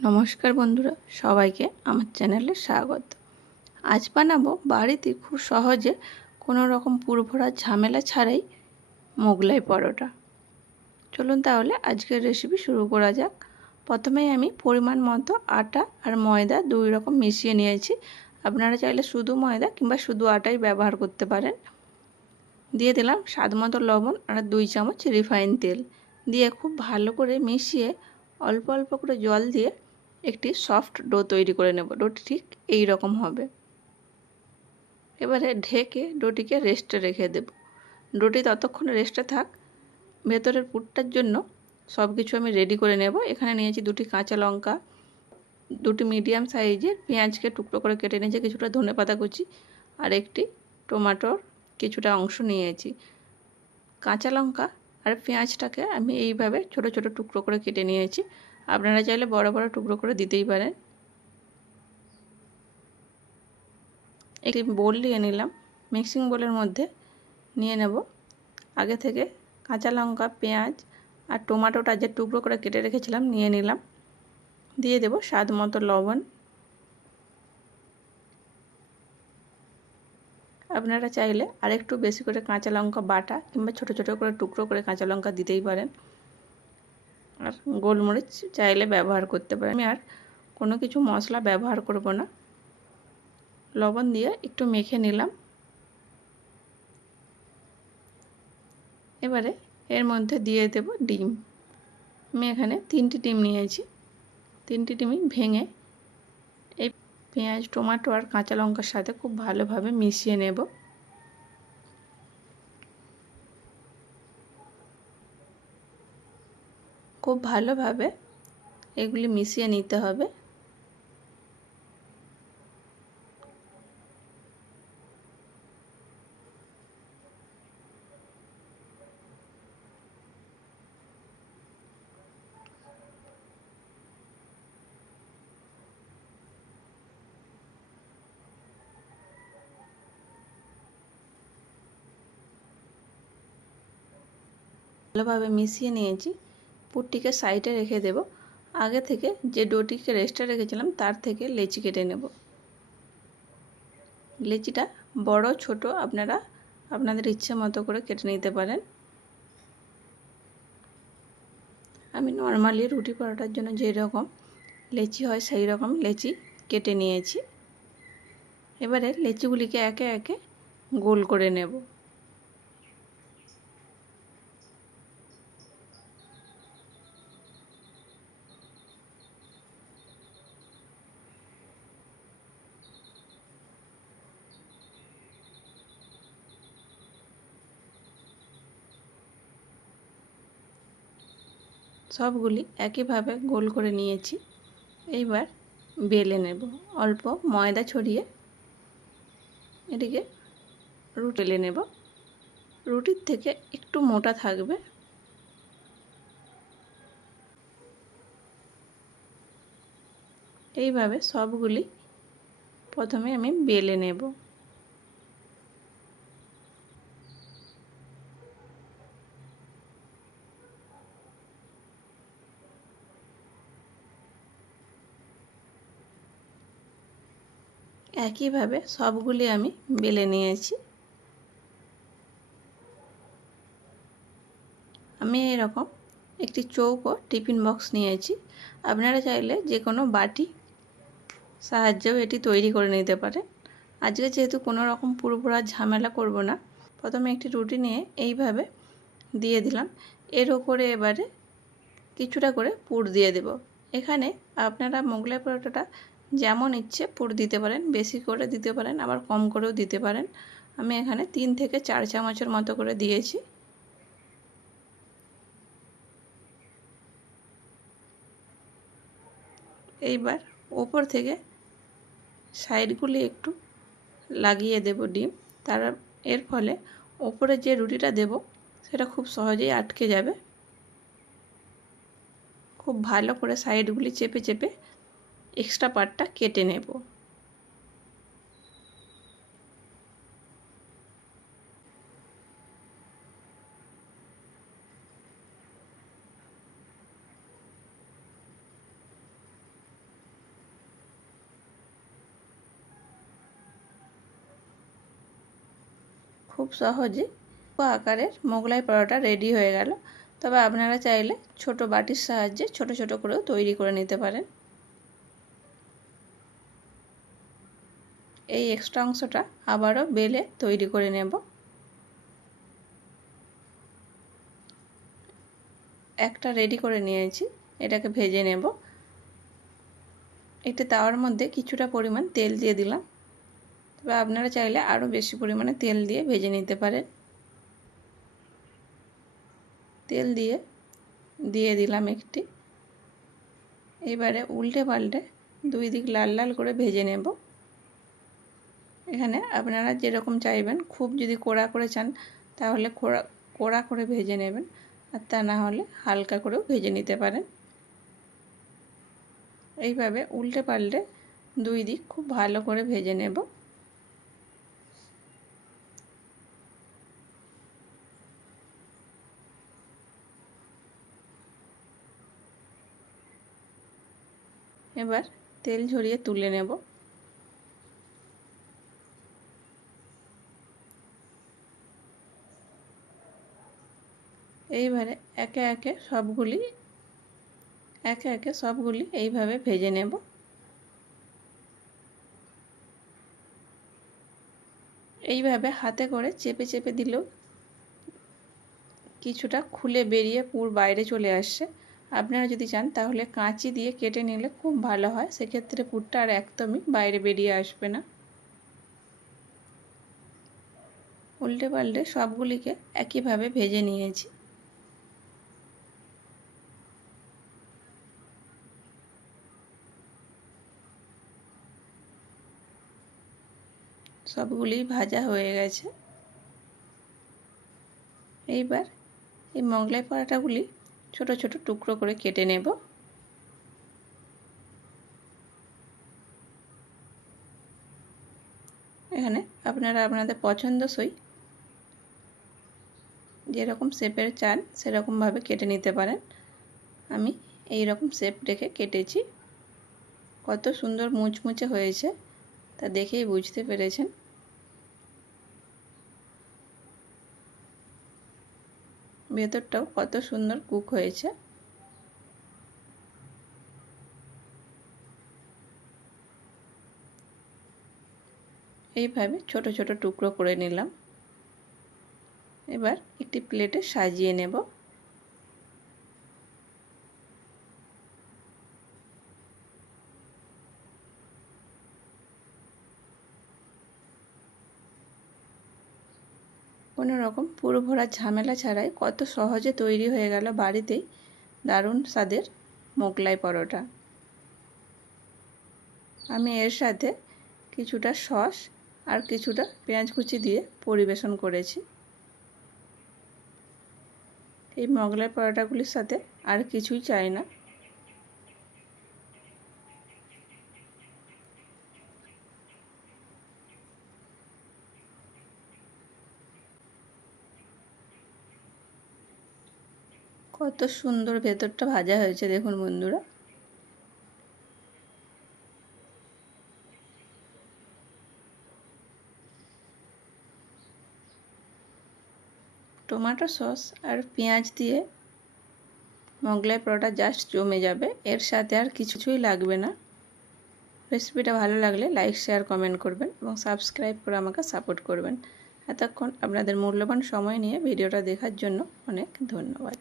নমস্কার বন্ধুরা, সবাইকে আমার চ্যানেলে স্বাগত। আজ বানাবো বাড়িতে খুব সহজে কোনো রকম পুরভরা ঝামেলা ছাড়াই মোগলাই পরোটা। চলুন তাহলে আজকের রেসিপি শুরু করা যাক। প্রথমেই আমি পরিমাণ মতো আটা আর ময়দা দুই রকম মিশিয়ে নিয়েছি। আপনারা চাইলে শুধু ময়দা কিংবা শুধু আটাই ব্যবহার করতে পারেন। দিয়ে দিলাম স্বাদ মতো লবণ আর দুই চামচ রিফাইন তেল। দিয়ে খুব ভালো করে মিশিয়ে অল্প অল্প করে জল দিয়ে একটি সফট ডো তৈরি করে নেব। ডোটি ঠিক এই রকম হবে। এবারে ঢেকে ডোটিকে রেস্টে রেখে দেব। ডোটি ততক্ষণ রেস্টে থাক। ভেতরের পুরটার জন্য সব কিছু আমি রেডি করে নেব। এখানে নিয়েছি দুটি কাঁচা লঙ্কা, দুটি মিডিয়াম সাইজের পেঁয়াজকে টুকরো করে কেটে নিয়েছি, কিছুটা ধনে পাতা কুচি আর একটি টমাটোর কিছুটা অংশ নিয়েছি। কাঁচা লঙ্কা আর পেঁয়াজটাকে আমি এইভাবে ছোট ছোট টুকরো করে কেটে নিয়েছি। আপনারা চাইলে বড় বড় টুকরো করে দিতেই পারেন। একটি বোল নিয়ে নিলাম। মিক্সিং বোলের মধ্যে নিয়ে নেব। আগে থেকে কাঁচা লঙ্কা, পেঁয়াজ আর টমাটোটা যে টুকরো করে কেটে রেখেছিলাম নিয়ে নিলাম। দিয়ে দেব স্বাদ মতো লবণ। আপনারা চাইলে আরেকটু বেশি করে কাঁচা লঙ্কা বাটা কিংবা ছোটো ছোটো করে টুকরো করে কাঁচা লঙ্কা দিতেই পারেন। গোলমরিচ চাইলে ব্যবহার করতে পারেন। আমি আর কোনো কিছু মশলা ব্যবহার করব না। লবণ দিয়ে একটু মেখে নিলাম। এবারে এর মধ্যে দিয়ে দেব ডিম। আমি এখানে তিনটি ডিম নিয়েছি। তিনটি ডিমই ভেঙে এই পেঁয়াজ, টমাটো আর কাঁচা লঙ্কার সাথে খুব ভালোভাবে মিশিয়ে নেব। খুব ভালোভাবে এগুলি মিশিয়ে নিতে হবে। ভালোভাবে মিশিয়ে নিয়েছি। পুরটিকে সাইডে রেখে দেব। আগে থেকে যে ডোটিকে রেস্টে রেখেছিলাম, তার থেকে লেচি কেটে নেব। লেচিটা বড়, ছোট, আপনারা আপনাদের ইচ্ছে মতো করে কেটে নিতে পারেন। আমি নর্মালি রুটি পরোটার জন্য যেই রকম লেচি হয়, সেই রকম লেচি কেটে নিয়েছি। এবারে লেচিগুলিকে একে একে গোল করে নেব। সবগুলি একইভাবে গোল করে নিয়েছি। এইবার বেলে নেব। অল্প ময়দা ছড়িয়ে এটিকে রুটি বেলে নেব। রুটির থেকে একটু মোটা থাকবে। এইভাবে সবগুলি প্রথমে আমি বেলে নেব। একইভাবে সবগুলি আমি বেলে নিয়েছি। আমি এরকম একটি চৌকো টিফিন বক্স নিয়েছি। আপনারা চাইলে যে কোনো বাটি সাহায্যেও এটি তৈরি করে নিতে পারেন। আজকে যেহেতু কোনো রকম পুরোপুরা ঝামেলা করব না, প্রথমে একটি রুটি নিয়ে এইভাবে দিয়ে দিলাম। এর ওপরে এবারে কিছুটা করে পুর দিয়ে দেব। এখানে আপনারা মোগলাই পরোটাটা যেমন ইচ্ছে পুর দিতে পারেন, বেশি করে দিতে পারেন, আবার কম করেও দিতে পারেন। আমি এখানে তিন থেকে চার চামচের মতো করে দিয়েছি। এইবার ওপর থেকে সাইডগুলি একটু লাগিয়ে দেব ডিম। তার এর ফলে ওপরে যে রুটিটা দেব, সেটা খুব সহজেই আটকে যাবে। খুব ভালো করে সাইডগুলি চেপে চেপে এক্সট্রা পার্টটা কেটে নেব। খুব সহজে আকারের মোগলাই পরোটা রেডি হয়ে গেল। তবে আপনারা চাইলে ছোট বাটির সাহায্যে ছোট ছোট করেও তৈরি করে নিতে পারেন। এই এক্সট্রা অংশটা আবারও বেলে তৈরি করে নেব। একটা রেডি করে নিয়েছি, এটাকে ভেজে নেব। একটি তাওয়ার মধ্যে কিছুটা পরিমাণ তেল দিয়ে দিলাম। তবে আপনারা চাইলে আরও বেশি পরিমাণে তেল দিয়ে ভেজে নিতে পারেন। তেল দিয়ে দিয়ে দিলাম একটি। এবারে উল্টে পাল্টে দুই দিক লাল লাল করে ভেজে নেব। এখানে আপনারা যেরকম চাইবেন, খুব যদি কোড়া করে চান, তাহলে কোড়া কোড়া করে ভেজে নেবেন। আর তা না হলে হালকা করেও ভেজে নিতে পারেন। এইভাবে উল্টে পাল্টে দুই দিক খুব ভালো করে ভেজে নেব। এবার তেল ঝরিয়ে তুলে নেব। এইবারে একে একে সবগুলি, একে একে সবগুলি এইভাবে ভেজে নেব। এইভাবে হাতে করে চেপে চেপে দিলেও কিছুটা খুলে বেরিয়ে পুর বাইরে চলে আসছে। আপনারা যদি চান তাহলে কাঁচি দিয়ে কেটে নিলে খুব ভালো হয়, সেক্ষেত্রে পুরটা আর একদমই বাইরে বেরিয়ে আসবে না। উল্টে পাল্টে সবগুলিকে একইভাবে ভেজে নিয়েছি। সবগুলি ভাজা হয়ে গেছে। এইবার এই মোগলাই পরাটাগুলি ছোট ছোট টুকরো করে কেটে নেব। এখানে আপনারা আপনাদের পছন্দসই যেরকম শেপের চান সেরকমভাবে কেটে নিতে পারেন। আমি এই রকম শেপ রেখে কেটেছি। কত সুন্দর মুচমুচে হয়েছে তা দেখেই বুঝতে পেরেছেন। ভেতরটাও কত সুন্দর কুক হয়েছে। এইভাবে ছোট ছোট টুকরো করে নিলাম। এবার একটি প্লেটে সাজিয়ে নেব। কোনো রকম পুরো ভরা ঝামেলা ছাড়াই কত সহজে তৈরি হয়ে গেল বাড়িতেই দারুণ স্বাদের মোগলাই পরোটা। আমি এর সাথে কিছুটা সস আর কিছুটা পেঁয়াজ কুচি দিয়ে পরিবেশন করেছি। এই মোগলাই পরোটাগুলির সাথে আর কিছুই চাই না। কত সুন্দর ভেতরটা ভাজা হয়েছে দেখুন বন্ধুরা। টমেটো সস আর পেঁয়াজ দিয়ে মোগলাই পরোটা জাস্ট জমে যাবে। এর সাথে আর কিছুই লাগবে না। রেসিপিটা ভালো লাগলে লাইক শেয়ার কমেন্ট করবেন এবং সাবস্ক্রাইব করে আমাকে সাপোর্ট করবেন। এতক্ষণ আপনাদের মূল্যবান সময় নিয়ে ভিডিওটা দেখার জন্য অনেক ধন্যবাদ।